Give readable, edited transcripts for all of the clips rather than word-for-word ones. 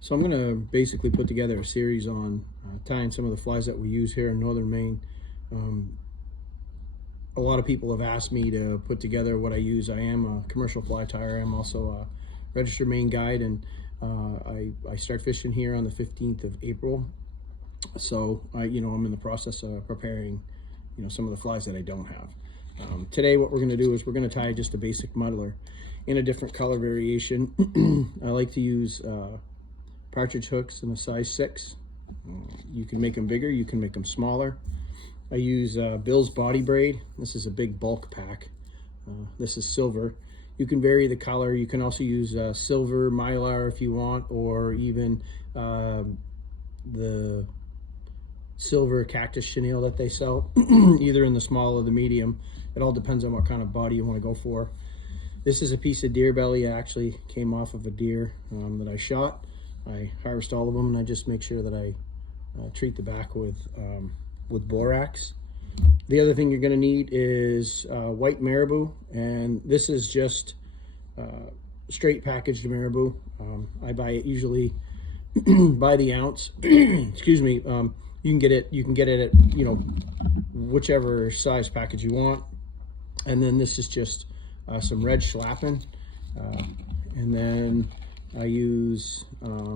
So I'm going to basically put together a series on tying some of the flies that we use here in northern Maine. A lot of people have asked me to put together what I use. I am a commercial fly tyer. I'm also a registered Maine guide, and I start fishing here on the 15th of April. So I'm in the process of preparing some of the flies that I don't have. Today what we're going to do is we're going to tie just a basic muddler in a different color variation. I like to use partridge hooks in a size 6. You can make them bigger, you can make them smaller. I use Bill's body braid. This is a big bulk pack. This is silver. You can vary the color. You can also use silver mylar if you want, or even the silver cactus chenille that they sell, either in the small or the medium. It all depends on what kind of body you want to go for. This is a piece of deer belly. It actually came off of a deer that I shot. I harvest all of them, and I just make sure that I treat the back with borax. The other thing you're going to need is white marabou, and this is just straight packaged marabou. I buy it usually by the ounce. Excuse me. You can get it at whichever size package you want. And then this is just some red schlappen, and then I use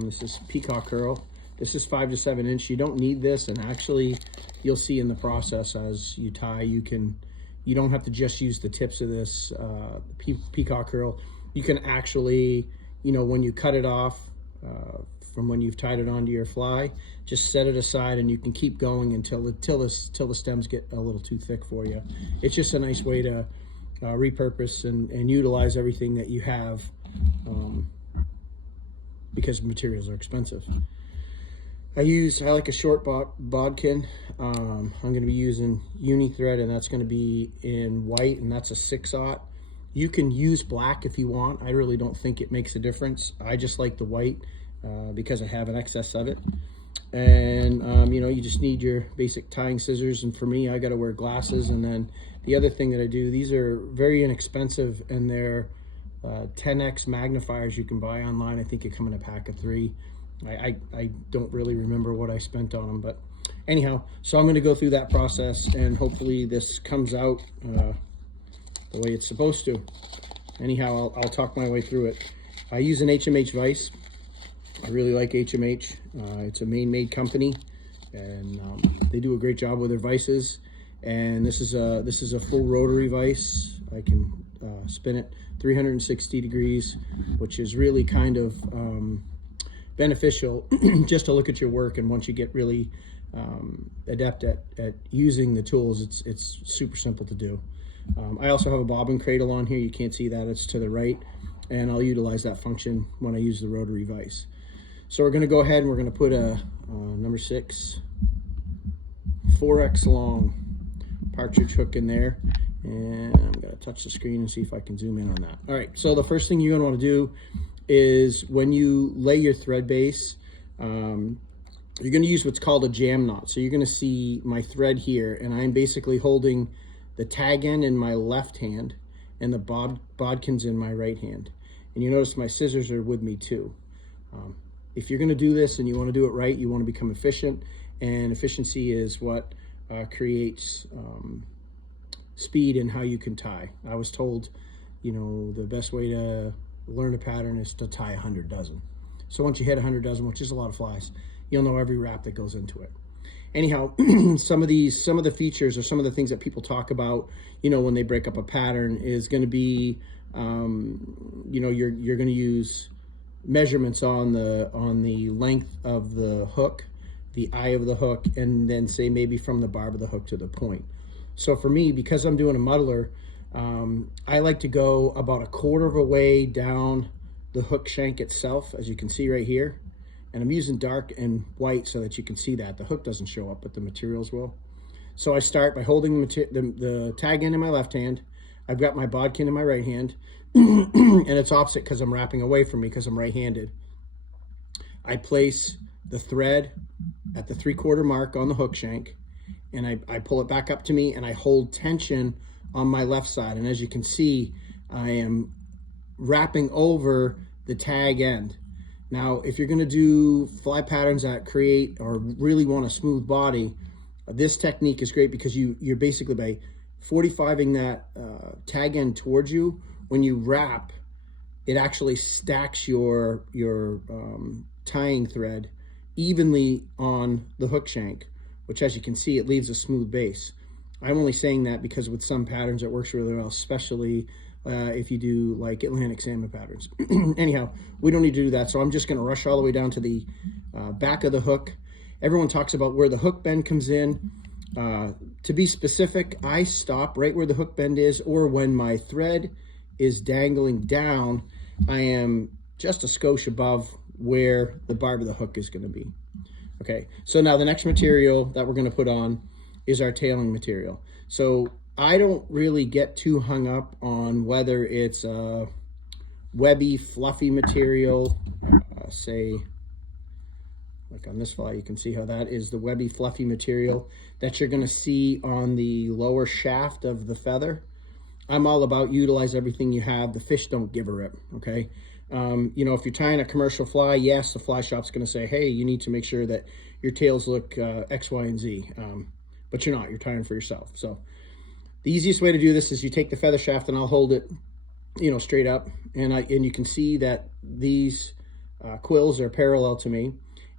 this is peacock herl. This is 5 to 7 inch. You don't need this, and actually you'll see in the process as you tie, you don't have to just use the tips of this peacock herl. You can actually, when you cut it off from when you've tied it onto your fly, just set it aside, and you can keep going until the stems get a little too thick for you. It's just a nice way to repurpose and utilize everything that you have, because materials are expensive. I like a short bodkin. I'm going to be using uni thread, and that's going to be in white, and that's a 6/0. You can use black if you want. I really don't think it makes a difference. I just like the white because I have an excess of it. And you just need your basic tying scissors, and for me, I got to wear glasses. And then the other thing that I do, these are very inexpensive, and they're 10x magnifiers you can buy online. I think they come in a pack of 3. I don't really remember what I spent on them, but anyhow, so I'm going to go through that process, and hopefully this comes out the way it's supposed to. Anyhow, I'll talk my way through it. I use an HMH vise. I really like HMH. It's a Maine-made company, and they do a great job with their vices. And this is a full rotary vise. I can spin it 360 degrees, which is really kind of beneficial just to look at your work. And once you get really adept at using the tools, it's super simple to do. I also have a bobbin cradle on here. You can't see that, it's to the right, and I'll utilize that function when I use the rotary vise. So we're going to go ahead and we're going to put a number 6 4x long partridge hook in there, and I'm going to touch the screen and see if I can zoom in on that. All right, so the first thing you're going to want to do is when you lay your thread base, you're going to use what's called a jam knot. So you're going to see my thread here, and I'm basically holding the tag end in my left hand and the bodkins in my right hand. And you notice my scissors are with me too. If you're going to do this and you want to do it right, you want to become efficient, and efficiency is what creates speed in how you can tie. I was told, the best way to learn a pattern is to tie 100 dozen. So once you hit 100 dozen, which is a lot of flies, you'll know every wrap that goes into it. Anyhow, some of the features or some of the things that people talk about, when they break up a pattern is going to be, you're going to use measurements on the length of the hook, the eye of the hook, and then say maybe from the barb of the hook to the point. So for me, because I'm doing a muddler, I like to go about 1/4 of a way down the hook shank itself, as you can see right here. And I'm using dark and white so that you can see that. The hook doesn't show up, but the materials will. So I start by holding the tag end in my left hand. I've got my bodkin in my right hand, and it's opposite because I'm wrapping away from me because I'm right-handed. I place the thread at the 3/4 mark on the hook shank, and I pull it back up to me, and I hold tension on my left side. And as you can see, I am wrapping over the tag end. Now, if you're going to do fly patterns that create or really want a smooth body, this technique is great because you're basically, by 45ing that tag end towards you, when you wrap, it actually stacks your tying thread evenly on the hook shank, which, as you can see, it leaves a smooth base. I'm only saying that because with some patterns it works really well, especially if you do like Atlantic salmon patterns. Anyhow, we don't need to do that, so I'm just going to rush all the way down to the back of the hook. Everyone talks about where the hook bend comes in. To be specific, I stop right where the hook bend is, or when my thread is dangling down, I am just a skosh above where the barb of the hook is going to be. Okay, so now the next material that we're going to put on is our tailing material. So I don't really get too hung up on whether it's a webby, fluffy material, say, like on this fly, you can see how that is the webby, fluffy material that you're going to see on the lower shaft of the feather. I'm all about utilize everything you have. The fish don't give a rip, okay? You know, if you're tying a commercial fly, yes, the fly shop's going to say, hey, you need to make sure that your tails look X, Y, and Z. But you're not. You're tying for yourself. So the easiest way to do this is you take the feather shaft, and I'll hold it, you know, straight up. And you can see that these quills are parallel to me.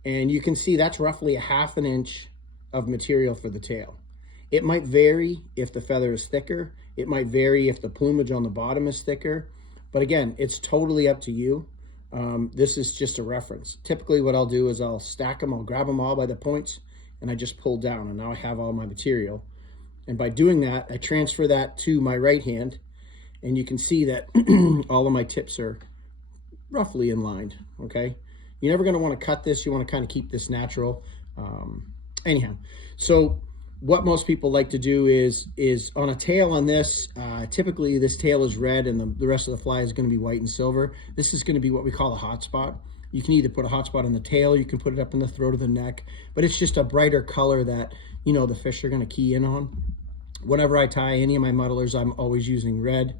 And you can see that's roughly a ½ inch of material for the tail. It might vary if the feather is thicker. It might vary if the plumage on the bottom is thicker. But again, it's totally up to you. This is just a reference. Typically what I'll do is I'll stack them, I'll grab them all by the points, and I just pull down, and now I have all my material. And by doing that, I transfer that to my right hand, and you can see that all of my tips are roughly in line, okay? You're never gonna wanna cut this. You wanna kind of keep this natural. Anyhow, so what most people like to do is on a tail on this, typically this tail is red and the rest of the fly is going to be white and silver. This is going to be what we call a hot spot. You can either put a hot spot on the tail, you can put it up in the throat of the neck, but it's just a brighter color that, you know, the fish are going to key in on. Whenever I tie any of my muddlers, I'm always using red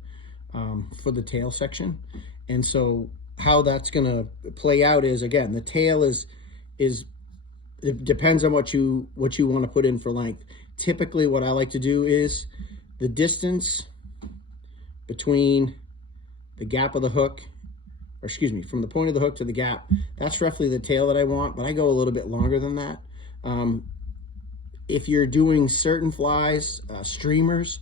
for the tail section. And so how that's going to play out is, again, the tail is it depends on what you want to put in for length. Typically what I like to do is the distance between the gap of the hook, or excuse me, from the point of the hook to the gap, that's roughly the tail that I want, but I go a little bit longer than that. If you're doing certain flies, streamers,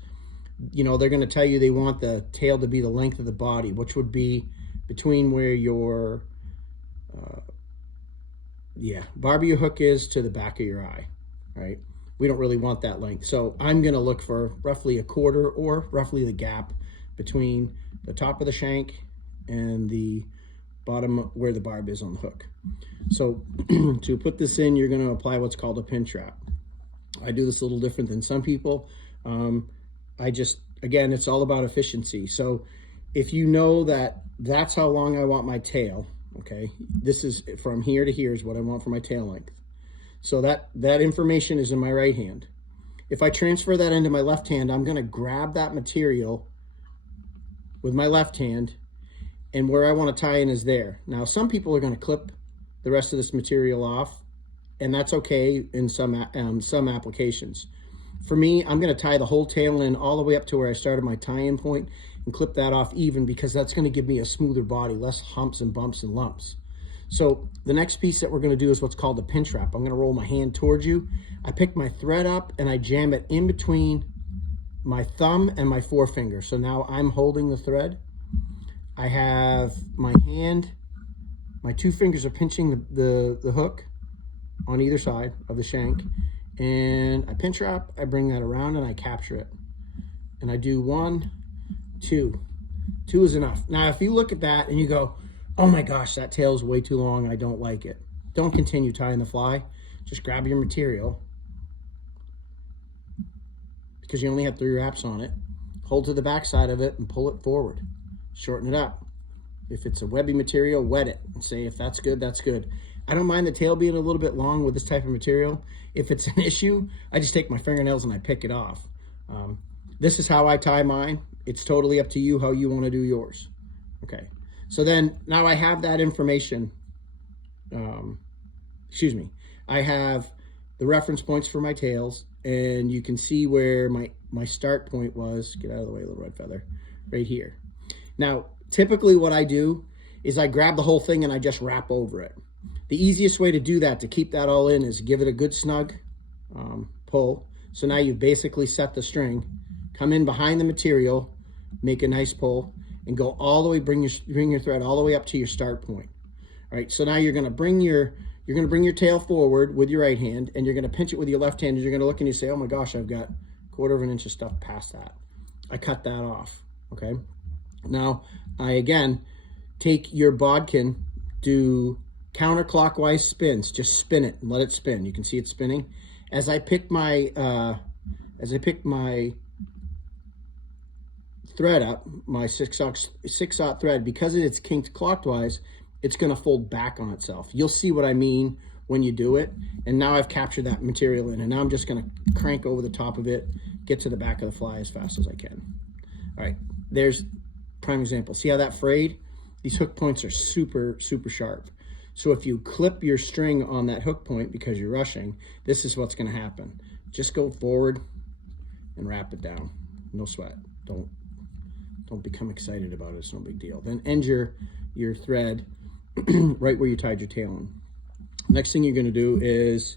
you know, they're going to tell you they want the tail to be the length of the body, which would be between where your barb of your hook is to the back of your eye, right? We don't really want that length. So I'm going to look for roughly a quarter, or roughly the gap between the top of the shank and the bottom where the barb is on the hook. So to put this in, you're going to apply what's called a pin trap. I do this a little different than some people. Again, it's all about efficiency. So if you know that that's how long I want my tail, okay, this is from here to here is what I want for my tail length. So that information is in my right hand. If I transfer that into my left hand, I'm going to grab that material with my left hand, and where I want to tie in is there. Now, some people are going to clip the rest of this material off, and that's okay in some applications. For me, I'm going to tie the whole tail in all the way up to where I started my tie-in point and clip that off even, because that's going to give me a smoother body, less humps and bumps and lumps. So the next piece that we're going to do is what's called a pin trap. I'm going to roll my hand towards you. I pick my thread up and I jam it in between my thumb and my forefinger. So now I'm holding the thread. I have my hand, my two fingers are pinching the hook on either side of the shank, and I pin trap, I bring that around and I capture it. And I do 1, 2. 2 is enough. Now, if you look at that and you go, oh my gosh, that tail is way too long, I don't like it, don't continue tying the fly. Just grab your material, because you only have 3 wraps on it. Hold to the back side of it and pull it forward. Shorten it up. If it's a webby material, wet it and say, if that's good, that's good. I don't mind the tail being a little bit long with this type of material. If it's an issue, I just take my fingernails and I pick it off. This is how I tie mine. It's totally up to you how you want to do yours. Okay. So then now I have that information excuse me, I have the reference points for my tails, and you can see where my start point was. Get out of the way, little red feather, right here. Now, typically what I do is I grab the whole thing and I just wrap over it. The easiest way to do that, to keep that all in, is give it a good snug pull. So now you've basically set the string, come in behind the material, make a nice pull, and go all the way, bring your thread all the way up to your start point. All right, so now you're gonna bring your tail forward with your right hand, and you're gonna pinch it with your left hand, and you're gonna look and you say, oh my gosh, I've got 1/4 inch of stuff past that. I cut that off, okay? Now, I again take your bodkin, do counterclockwise spins, just spin it and let it spin. You can see it spinning. As I pick my thread up, my 6/0 thread, because it's kinked clockwise, it's going to fold back on itself. You'll see what I mean when you do it. And now I've captured that material in, and now I'm just going to crank over the top of it, get to the back of the fly as fast as I can. All right, there's prime example. See how that frayed? These hook points are super, super sharp. So if you clip your string on that hook point because you're rushing, this is what's going to happen. Just go forward and wrap it down. No sweat. Don't become excited about it. It's no big deal. Then end your thread right where you tied your tail in. Next thing you're going to do is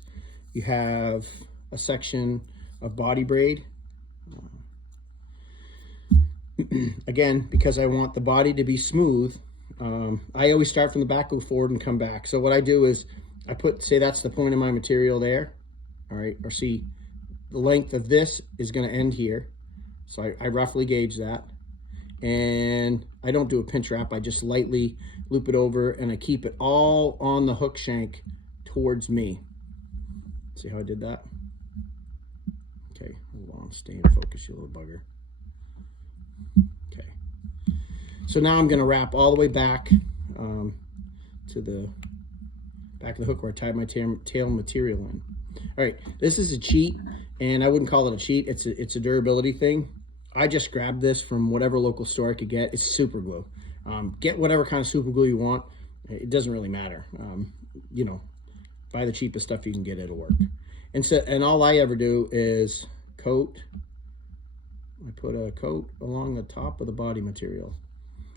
you have a section of body braid. Again, because I want the body to be smooth, I always start from the back, go forward, and come back. So what I do is I say that's the point of my material there, all right, or see the length of this is going to end here. So I roughly gauge that, and I don't do a pinch wrap. I just lightly loop it over, and I keep it all on the hook shank towards me. See how I did that? Okay, hold on, stay in focus, you little bugger. Okay, so now I'm going to wrap all the way back to the back of the hook where I tied my tail material in. All right, this is a cheat, and I wouldn't call it a cheat. It's a durability thing. I just grabbed this from whatever local store I could get. It's super glue. Get whatever kind of super glue you want. It doesn't really matter. You know, buy the cheapest stuff you can get. It'll work. And all I ever do is coat. I put a coat along the top of the body material.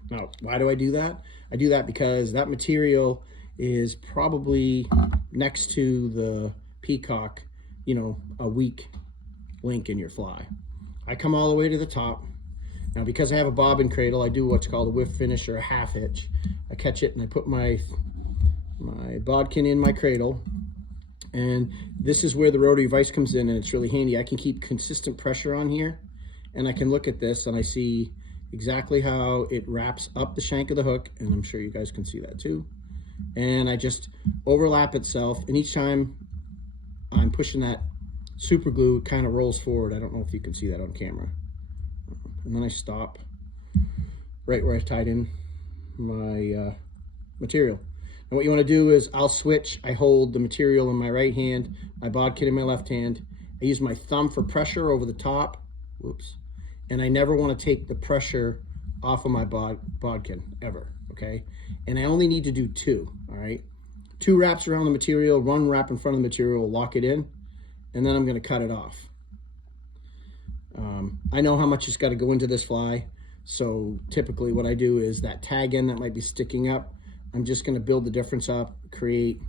Now, why do I do that? I do that because that material is probably next to the peacock, you know, a weak link in your fly. I come all the way to the top. Now, because I have a bobbin cradle, I do what's called a whiff finish or a half hitch. I catch it and I put my bodkin in my cradle. And this is where the rotary vise comes in, and it's really handy. I can keep consistent pressure on here, and I can look at this and I see exactly how it wraps up the shank of the hook, and I'm sure you guys can see that too. And I just overlap itself, and each time I'm pushing that super glue, it kind of rolls forward. I don't know if you can see that on camera. And then I stop right where I tied in my material. And what you want to do is I'll switch. I hold the material in my right hand, my bodkin in my left hand. I use my thumb for pressure over the top. Whoops. And I never want to take the pressure off of my bodkin, ever, okay? And I only need to do 2, all right? 2 wraps around the material, 1 wrap in front of the material, lock it in, and then I'm going to cut it off. I know how much has got to go into this fly, so typically what I do is that tag end that might be sticking up, I'm just going to build the difference up, create,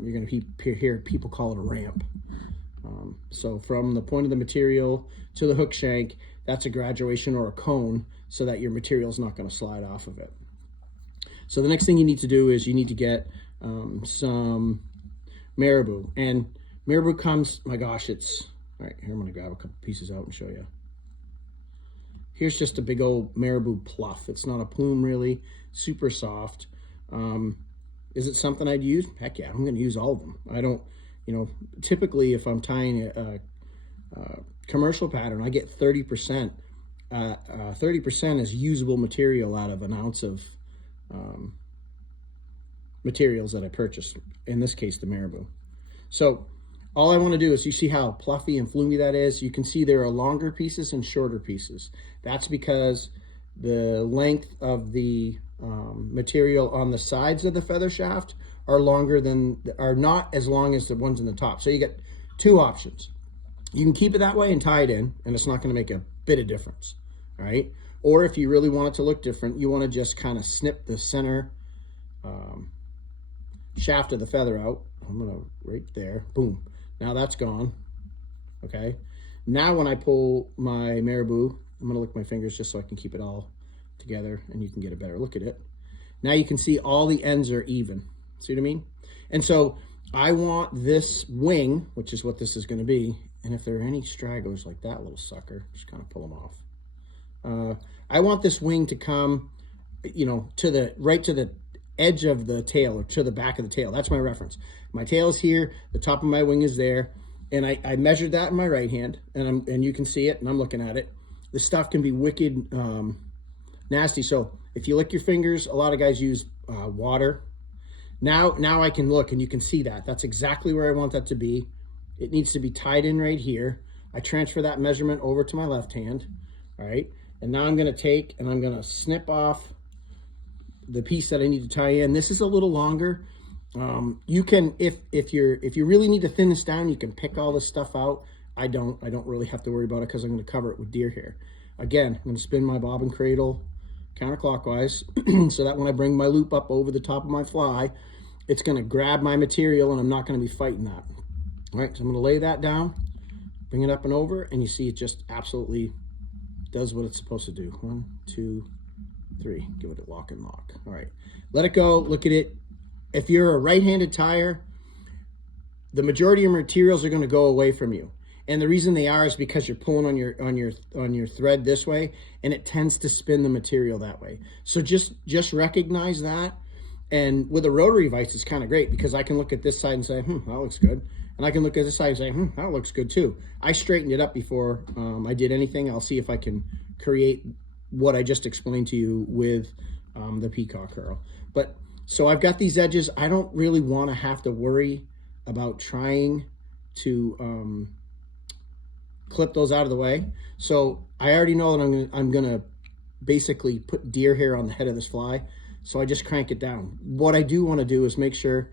you're going to hear people call it a ramp. So from the point of the material to the hook shank, that's a graduation or a cone so that your material is not going to slide off of it. So the next thing you need to do is you need to get some marabou. And marabou comes, my gosh, it's, all right, here I'm going to grab a couple pieces out and show you. Here's just a big old marabou pluff. It's not a plume really, super soft. Is it something I'd use? Heck yeah, I'm going to use all of them. I don't, you know, typically if I'm tying a commercial pattern, I get 30%. 30% is usable material out of an ounce of materials that I purchased. In this case, the marabou. So all I want to do is, you see how fluffy and floomy that is? You can see there are longer pieces and shorter pieces. That's because the length of the material on the sides of the feather shaft are not as long as the ones in the top. So you get two options. You can keep it that way and tie it in, and it's not going to make a bit of difference, all right? Or if you really want it to look different, you want to just kind of snip the center shaft of the feather out. I'm going to, right there, boom. Now that's gone, okay? Now when I pull my marabou, I'm going to lick my fingers just so I can keep it all together and you can get a better look at it. Now you can see all the ends are even. See what I mean? And so I want this wing, which is what this is going to be, and if there are any stragglers like that little sucker, just kind of pull them off. I want this wing to come, you know, right to the edge of the tail, or to the back of the tail. That's my reference. My tail is here, the top of my wing is there, and I measured that in my right hand, and you can see it, and I'm looking at it. This stuff can be wicked nasty, so if you lick your fingers, a lot of guys use water. Now I can look, and you can see that. That's exactly where I want that to be. It needs to be tied in right here. I transfer that measurement over to my left hand, all right? And now I'm gonna take and I'm gonna snip off the piece that I need to tie in. This is a little longer. You can, if you really need to thin this down, you can pick all this stuff out. I don't really have to worry about it because I'm gonna cover it with deer hair. Again, I'm gonna spin my bobbin cradle counterclockwise so that when I bring my loop up over the top of my fly, it's gonna grab my material and I'm not gonna be fighting that. All right, so I'm gonna lay that down, bring it up and over, and you see it just absolutely does what it's supposed to do. 1, 2, 3, give it a lock and lock. All right, let it go, look at it. If you're a right-handed tyer, the majority of your materials are gonna go away from you. And the reason they are is because you're pulling on your thread this way, and it tends to spin the material that way. So just recognize that. And with a rotary vise, it's kind of great because I can look at this side and say, that looks good. And I can look at this side and say, that looks good too. I straightened it up before I did anything. I'll see if I can create what I just explained to you with the peacock herl. But so I've got these edges. I don't really want to have to worry about trying to clip those out of the way. So I already know that I'm gonna basically put deer hair on the head of this fly. So I just crank it down. What I do want to do is make sure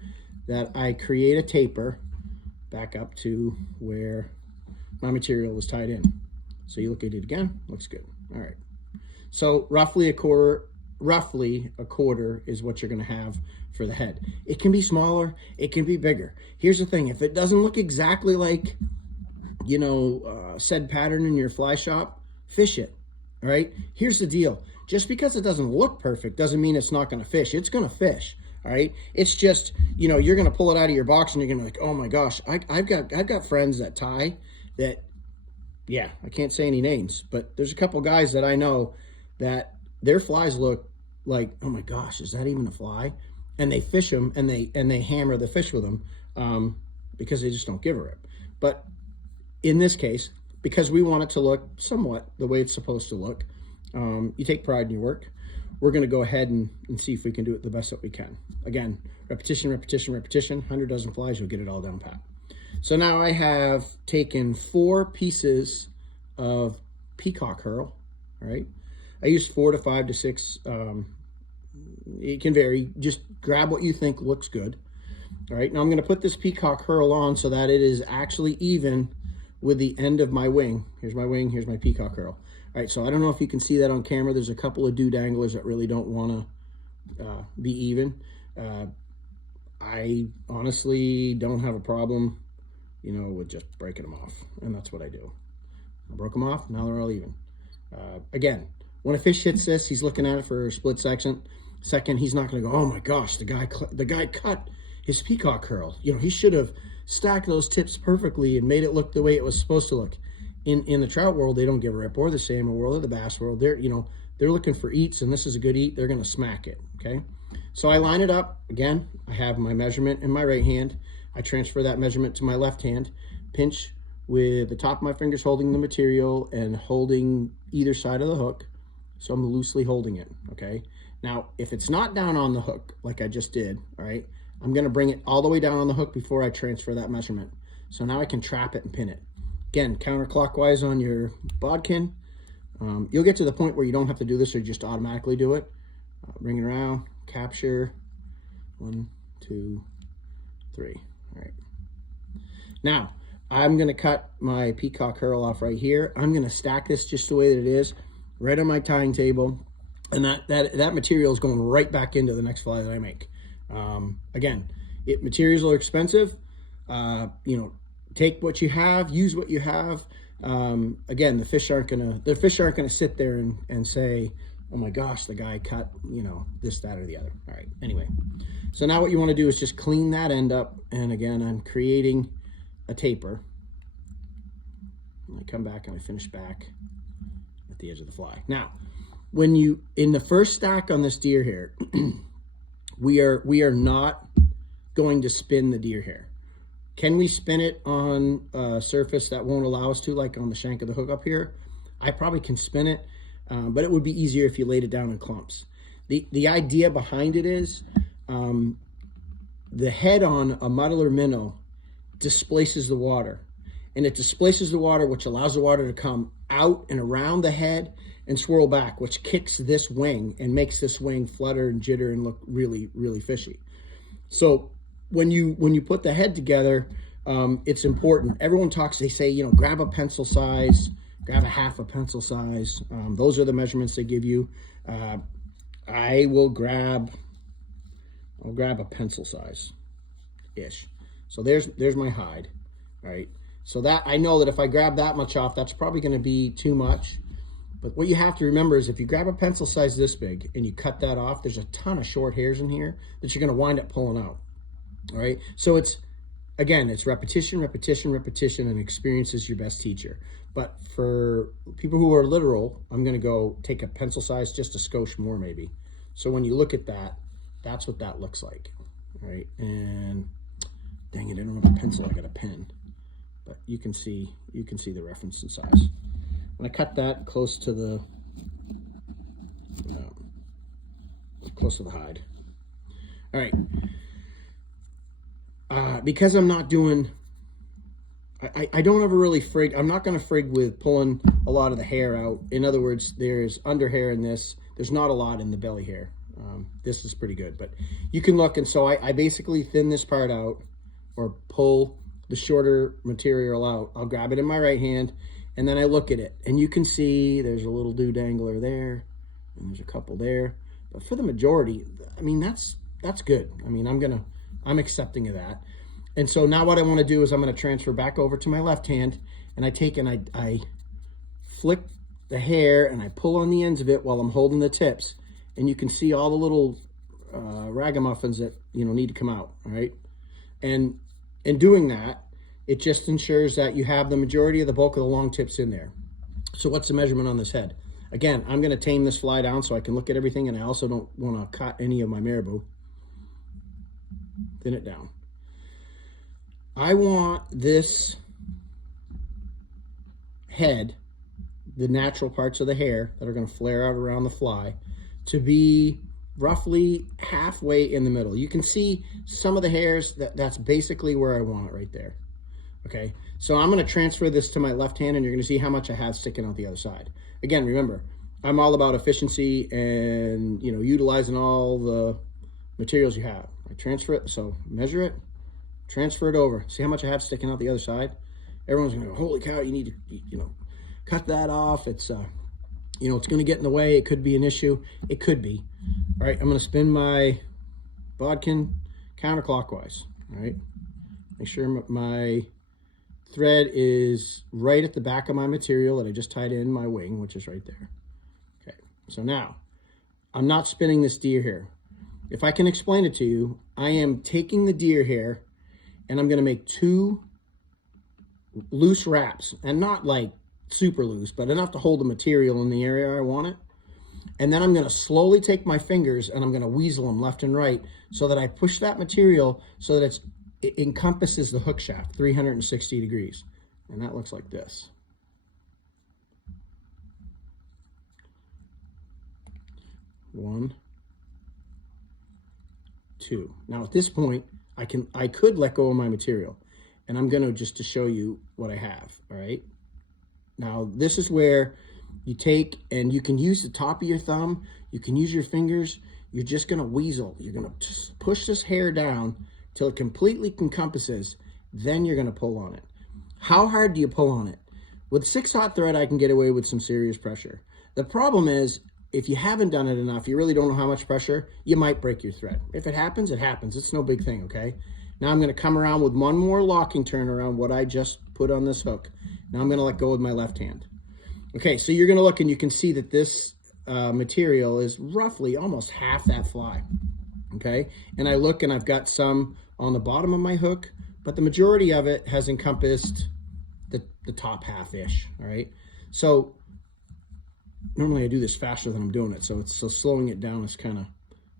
that I create a taper back up to where my material was tied in. So you look at it again, looks good. All right. So roughly a quarter is what you're gonna have for the head. It can be smaller, it can be bigger. Here's the thing, if it doesn't look exactly like, you know, said pattern in your fly shop, fish it, all right? Here's the deal. Just because it doesn't look perfect doesn't mean it's not gonna fish. It's gonna fish, all right? It's just, you know, you're gonna pull it out of your box and you're gonna be like, oh my gosh, I've got friends that tie that, yeah, I can't say any names, but there's a couple guys that I know that their flies look like, oh my gosh, is that even a fly? And they fish them and they hammer the fish with them because they just don't give a rip. But in this case, because we want it to look somewhat the way it's supposed to look, you take pride in your work. We're going to go ahead and see if we can do it the best that we can. Again, repetition, repetition, repetition, 100 dozen flies, you'll get it all down pat. So now I have taken 4 pieces of peacock herl, all right? I use 4 to 5 to 6. It can vary. Just grab what you think looks good. All right, now I'm going to put this peacock herl on so that it is actually even with the end of my wing. Here's my wing, here's my peacock herl. All right, so I don't know if you can see that on camera. There's a couple of dude anglers that really don't want to be even. I honestly don't have a problem, you know, with just breaking them off, and that's what I do. I broke them off, now they're all even. Again, when a fish hits this, he's looking at it for a split second. He's not going to go, oh my gosh, the guy cut his peacock herl. You know, he should have stacked those tips perfectly and made it look the way it was supposed to look. In the trout world, they don't give a rip, or the salmon world, or the bass world. They're looking for eats, and this is a good eat. They're going to smack it. Okay, so I line it up again. I have my measurement in my right hand. I transfer that measurement to my left hand. Pinch with the top of my fingers holding the material and holding either side of the hook. So I'm loosely holding it. Okay. Now, if it's not down on the hook like I just did, all right, I'm going to bring it all the way down on the hook before I transfer that measurement. So now I can trap it and pin it. Again, counterclockwise on your bodkin. You'll get to the point where you don't have to do this or you just automatically do it. Bring it around, capture, 1, 2, 3. All right. Now, I'm going to cut my peacock herl off right here. I'm going to stack this just the way that it is, right on my tying table. And that material is going right back into the next fly that I make. Again, materials are expensive. You know, take what you have, use what you have. Again, the fish aren't gonna sit there and say, oh my gosh, the guy cut, you know, this, that, or the other. All right, anyway. So now what you want to do is just clean that end up. And again, I'm creating a taper. And I come back and I finish back at the edge of the fly. Now, when you, in the first stack on this deer hair, we are not going to spin the deer hair. Can we spin it on a surface that won't allow us to, like on the shank of the hook up here? I probably can spin it, but it would be easier if you laid it down in clumps. The idea behind it is the head on a muddler minnow displaces the water. And it displaces the water, which allows the water to come out and around the head and swirl back, which kicks this wing and makes this wing flutter and jitter and look really, really fishy. So when you put the head together, it's important. Everyone talks, they say, you know, grab a pencil size, grab a half a pencil size. Those are the measurements they give you. I'll grab a pencil size-ish. So there's my hide, all right? So that, I know that if I grab that much off, that's probably gonna be too much. But what you have to remember is if you grab a pencil size this big and you cut that off, there's a ton of short hairs in here that you're gonna wind up pulling out, all right? So it's, again, it's repetition, repetition, repetition, and experience is your best teacher. But for people who are literal, I'm gonna go take a pencil size, just a skosh more maybe. So when you look at that, that's what that looks like, all right? And dang it, I don't have a pencil, I got a pen. But you can see the reference in size. When I cut that close to the hide. All right. Because I'm not doing, I don't ever really frig. I'm not going to frig with pulling a lot of the hair out. In other words, there's under hair in this. There's not a lot in the belly hair. This is pretty good, but you can look. And so I basically thin this part out or pull the shorter material out. I'll grab it in my right hand and then I look at it and you can see there's a little dew dangler there and there's a couple there, but for the majority, I mean, that's good. I mean, I'm accepting of that. And so now what I want to do is I'm going to transfer back over to my left hand and I take and I flick the hair and I pull on the ends of it while I'm holding the tips, and you can see all the little ragamuffins that, you know, need to come out. All right. And in doing that, it just ensures that you have the majority of the bulk of the long tips in there. So what's the measurement on this head? Again, I'm going to tame this fly down so I can look at everything, and I also don't want to cut any of my marabou. Thin it down. I want this head, the natural parts of the hair that are going to flare out around the fly, to be roughly halfway in the middle. You can see some of the hairs, that's basically where I want it right there. Okay, so I'm going to transfer this to my left hand and you're going to see how much I have sticking out the other side. Again, remember, I'm all about efficiency and, you know, utilizing all the materials you have. I transfer it, so measure it, transfer it over. See how much I have sticking out the other side? Everyone's going to go, holy cow, you need to, you know, cut that off. It's, you know, it's going to get in the way. It could be an issue. It could be. All right, I'm going to spin my bodkin counterclockwise. All right, make sure my thread is right at the back of my material that I just tied in my wing, which is right there. Okay, so now I'm not spinning this deer hair. If I can explain it to you, I am taking the deer hair and I'm going to make 2 loose wraps, and not like super loose, but enough to hold the material in the area I want it. And then I'm going to slowly take my fingers and I'm going to weasel them left and right so that I push that material so that it encompasses the hook shaft 360 degrees. And that looks like this. One, two. Now at this point, I could let go of my material, and I'm going to just to show you what I have. All right. Now this is where you take, and you can use the top of your thumb, you can use your fingers, you're just gonna weasel. You're gonna just push this hair down till it completely encompasses, then you're gonna pull on it. How hard do you pull on it? With 6/0 thread, I can get away with some serious pressure. The problem is, if you haven't done it enough, you really don't know how much pressure, you might break your thread. If it happens, it happens. It's no big thing, okay? Now I'm gonna come around with one more locking turn around what I just put on this hook. Now I'm gonna let go with my left hand. Okay, so you're gonna look and you can see that this material is roughly almost half that fly, okay? And I look and I've got some on the bottom of my hook, but the majority of it has encompassed the top half-ish, all right? So normally I do this faster than I'm doing it, so slowing it down is kind of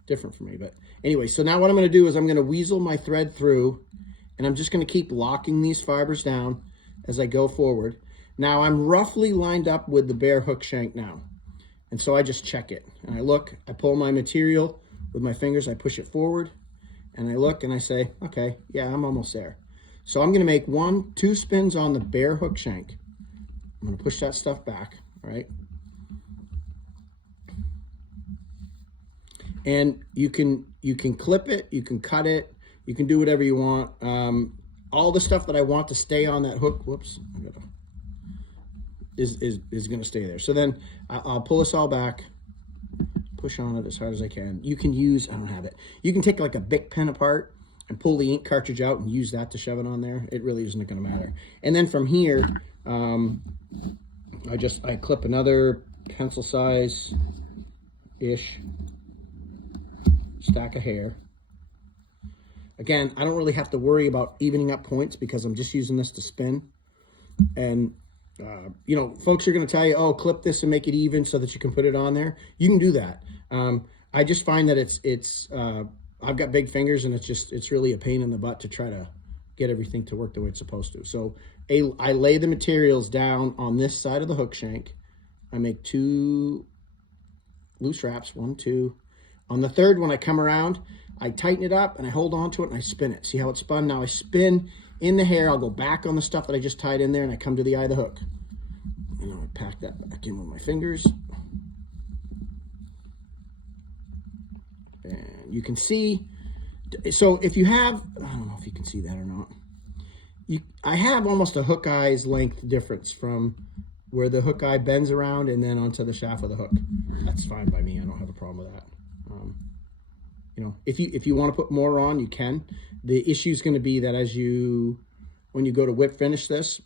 different for me. But anyway, so now what I'm gonna do is I'm gonna weasel my thread through, and I'm just gonna keep locking these fibers down as I go forward. Now I'm roughly lined up with the bare hook shank now. And so I just check it, and I look, I pull my material with my fingers, I push it forward, and I look and I say, okay, yeah, I'm almost there. So I'm gonna make 2 spins on the bare hook shank. I'm gonna push that stuff back, all right? And you can clip it, you can cut it, you can do whatever you want. All the stuff that I want to stay on that hook, whoops, is gonna stay there. So then I'll pull this all back, push on it as hard as I can. You can use, I don't have it, you can take like a Bic pen apart and pull the ink cartridge out and use that to shove it on there. It really isn't gonna matter. And then from here, I clip another pencil size-ish stack of hair. Again, I don't really have to worry about evening up points because I'm just using this to spin. And you know, folks are going to tell you, oh, clip this and make it even so that you can put it on there. You can do that. I just find that I've got big fingers, and it's really a pain in the butt to try to get everything to work the way it's supposed to. So I lay the materials down on this side of the hook shank. I make 2 loose wraps, 1, 2. On the third one, I come around, I tighten it up, and I hold on to it, and I spin it. See how it spun? Now I spin in the hair. I'll go back on the stuff that I just tied in there, and I come to the eye of the hook. And I'll pack that back in with my fingers. And you can see, so if you have, I don't know if you can see that or not. I have almost a hook eye's length difference from where the hook eye bends around and then onto the shaft of the hook. That's fine by me. I don't have a problem with that. You know, if you want to put more on, you can. The issue is going to be that when you go to whip finish this,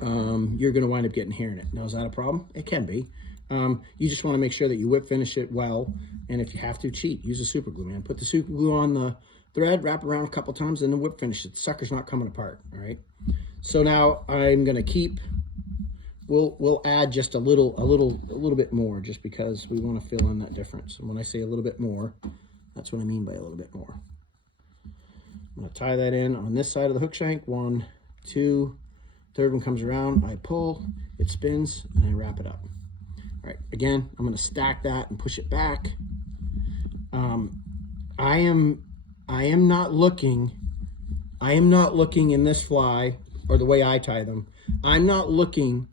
you're going to wind up getting hair in it. Now, is that a problem? It can be. You just want to make sure that you whip finish it well, and if you have to, cheat. Use a super glue, man. Put the super glue on the thread, wrap around a couple times, and then whip finish it. The sucker's not coming apart, all right? So now I'm going to keep. We'll add just a little bit more, just because we want to fill in that difference. And when I say a little bit more, that's what I mean by a little bit more. I'm going to tie that in on this side of the hook shank. 1, 2. Third one comes around. I pull, it spins, and I wrap it up. All right. Again, I'm going to stack that and push it back. I am not looking in this fly, or the way I tie them. I'm not looking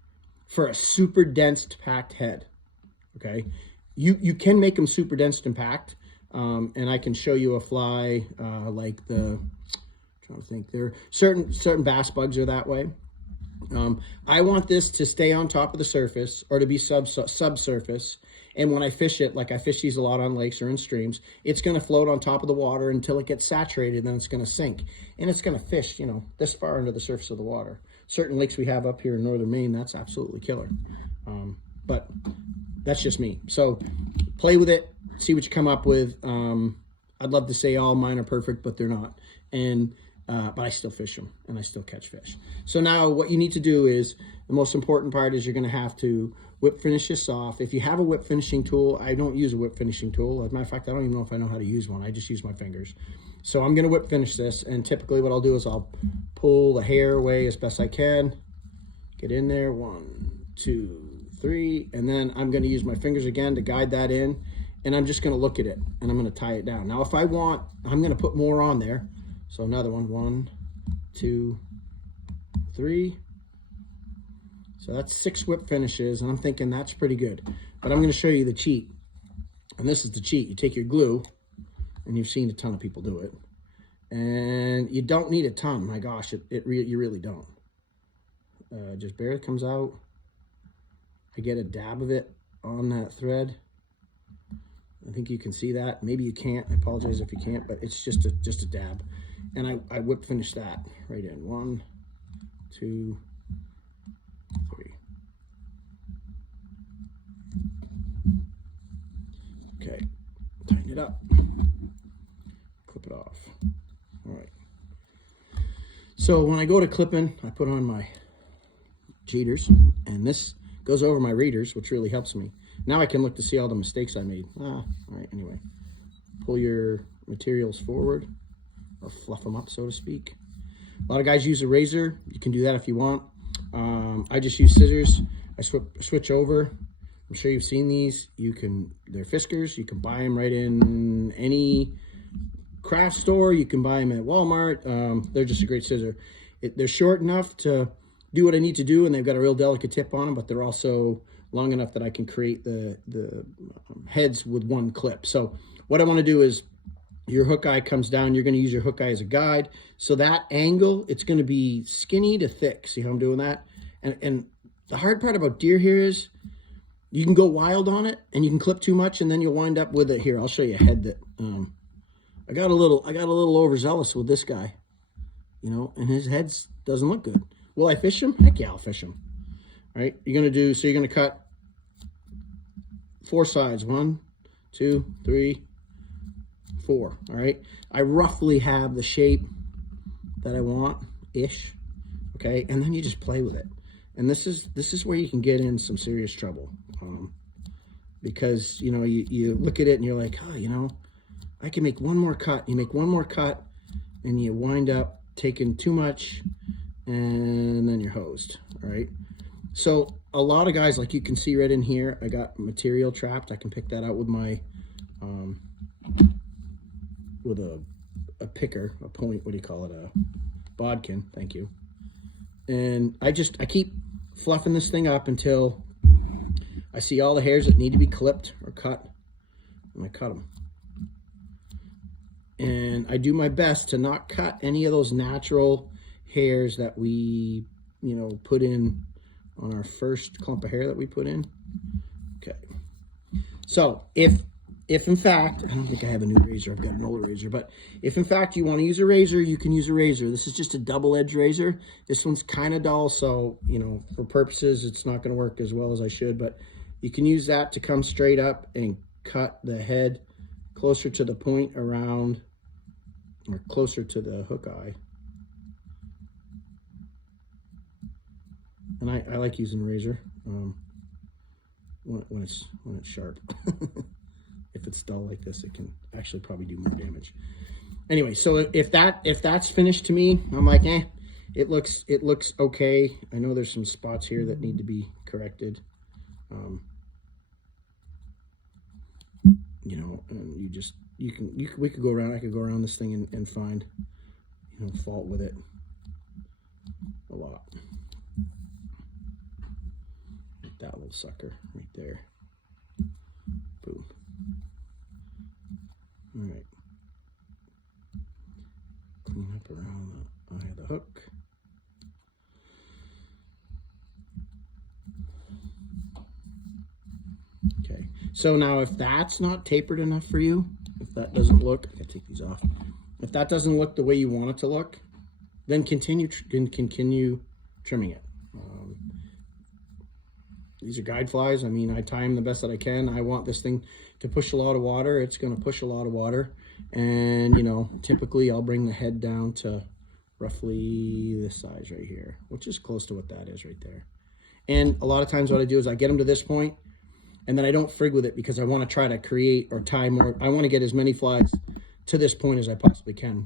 for a super dense packed head. Okay. You can make them super dense and packed. And I can show you a fly like I'm trying to think, there certain bass bugs are that way. I want this to stay on top of the surface, or to be subsurface. And when I fish it, like I fish these a lot on lakes or in streams, it's going to float on top of the water until it gets saturated, then it's going to sink. And it's going to fish, you know, this far under the surface of the water. Certain lakes we have up here in northern Maine, that's absolutely killer. But that's just me. So play with it, see what you come up with. I'd love to say all mine are perfect, but they're not. And but I still fish them, and I still catch fish. So now what you need to do is, the most important part is you're going to have to whip finish this off. If you have a whip finishing tool, I don't use a whip finishing tool. As a matter of fact, I don't even know if I know how to use one. I just use my fingers. So I'm going to whip finish this, and typically what I'll do is I'll pull the hair away as best I can. Get in there, 1, 2, 3, and then I'm going to use my fingers again to guide that in, and I'm just going to look at it, and I'm going to tie it down. Now, if I want, I'm going to put more on there. So another one, 1, 2, 3. So that's 6 whip finishes, and I'm thinking that's pretty good. But I'm going to show you the cheat. And this is the cheat. You take your glue, and you've seen a ton of people do it. And you don't need a ton. My gosh, you really don't. Just barely comes out. I get a dab of it on that thread. I think you can see that. Maybe you can't. I apologize if you can't, but it's just a dab. And I whip finish that right in. 1, 2, 3. Okay, tighten it up. Clip it off. All right. So when I go to clipping, I put on my cheaters, and this goes over my readers, which really helps me. Now I can look to see all the mistakes I made. All right, anyway. Pull your materials forward, or fluff them up, so to speak. A lot of guys use a razor. You can do that if you want. I just use scissors. I switch over. I'm sure you've seen these. They're Fiskars. You can buy them right in any craft store. You can buy them at Walmart. They're just a great scissor. They're short enough to do what I need to do, and they've got a real delicate tip on them, but they're also long enough that I can create the heads with one clip. So what I want to do is, your hook eye comes down. You're going to use your hook eye as a guide. So that angle, it's going to be skinny to thick. See how I'm doing that? And the hard part about deer here is you can go wild on it, and you can clip too much, and then you'll wind up with it. Here, I'll show you a head that I got a little overzealous with this guy, and his head doesn't look good. Will I fish him? Heck yeah, I'll fish him. Right? You're gonna cut 4 sides. 1, 2, 3, 4. All right. I roughly have the shape that I want ish. Okay, and then you just play with it. And this is where you can get in some serious trouble, because you look at it and you're like, oh, I can make one more cut. You make one more cut, and you wind up taking too much, and then you're hosed. All right. So a lot of guys, like you can see right in here, I got material trapped. I can pick that out with my with a picker, a point, what do you call it, a bodkin, thank you. And I keep fluffing this thing up until I see all the hairs that need to be clipped or cut, and I cut them. And I do my best to not cut any of those natural hairs that we, put in on our first clump of hair that we put in. Okay. So if in fact, I don't think I have a new razor, I've got an old razor, but if in fact you want to use a razor, you can use a razor. This is just a double-edged razor. This one's kind of dull, so, for purposes, it's not going to work as well as I should, but you can use that to come straight up and cut the head closer to the point around, or closer to the hook eye. And I like using a razor when it's sharp. If it's dull like this, it can actually probably do more damage. Anyway, so if that's finished to me, I'm like, it looks okay. I know there's some spots here that need to be corrected. And we could go around. I could go around this thing and find fault with it a lot. That little sucker right there. Boom. All right. Clean up around the eye of the hook. Okay. So now if that's not tapered enough for you, if that doesn't look, I gotta take these off. If that doesn't look the way you want it to look, then continue trimming it. These are guide flies. I mean, I tie them the best that I can. I want this thing to push a lot of water. It's going to push a lot of water. And, typically I'll bring the head down to roughly this size right here, which is close to what that is right there. And a lot of times what I do is I get them to this point, and then I don't frig with it because I want to try to create or tie more. I want to get as many flies to this point as I possibly can.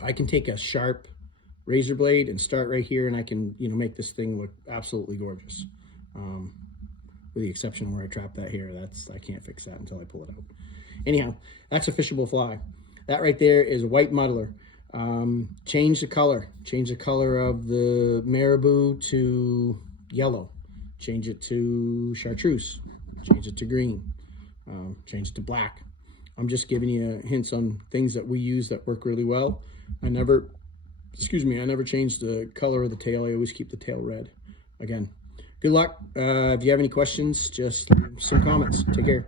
I can take a sharp razor blade and start right here, and I can, make this thing look absolutely gorgeous. With the exception of where I trap that hair, I can't fix that until I pull it out. Anyhow, that's a fishable fly. That right there is a white muddler. Change the color of the marabou to yellow. change it to chartreuse, change it to green, change it to black. I'm just giving you hints on things that we use that work really well. I never change the color of the tail. I always keep the tail red. Again, good luck. If you have any questions, just leave some comments. Take care.